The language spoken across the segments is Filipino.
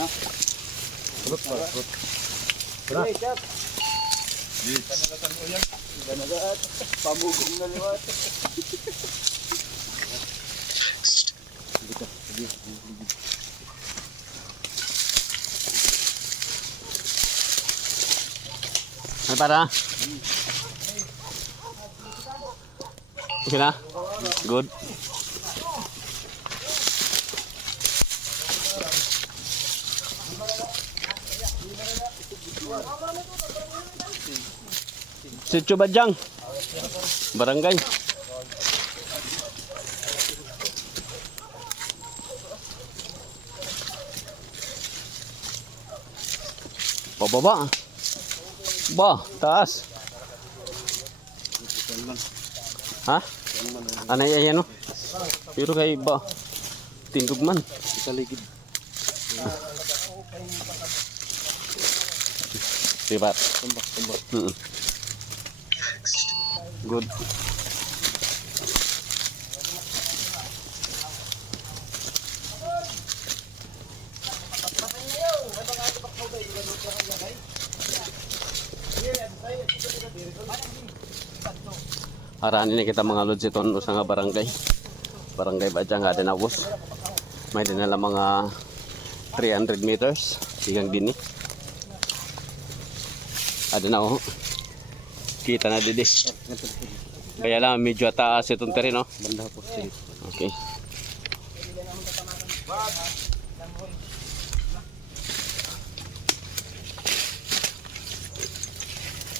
na. Fruit pa, fruit. Tara. Ganagat. Pamugong na liwat. Ay para. Okay na? Good. Sitio Badyang. Barangay. Pababa. Ba, taas. Ha? Ano yan no? Pero kay ba? Tindog man. Sa ligid. Diba? Tumbak, tumbak. Mm. Good. Haraan ini kita mga lods ito sa nga barangay. Barangay ba dyan nga din awos. May dinala mga 300 meters. Sigang dini. Ada na oh. Kita na didi. Kaya lang medyo taas itong terreno. Banda po. Okay.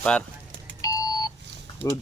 Par. Good.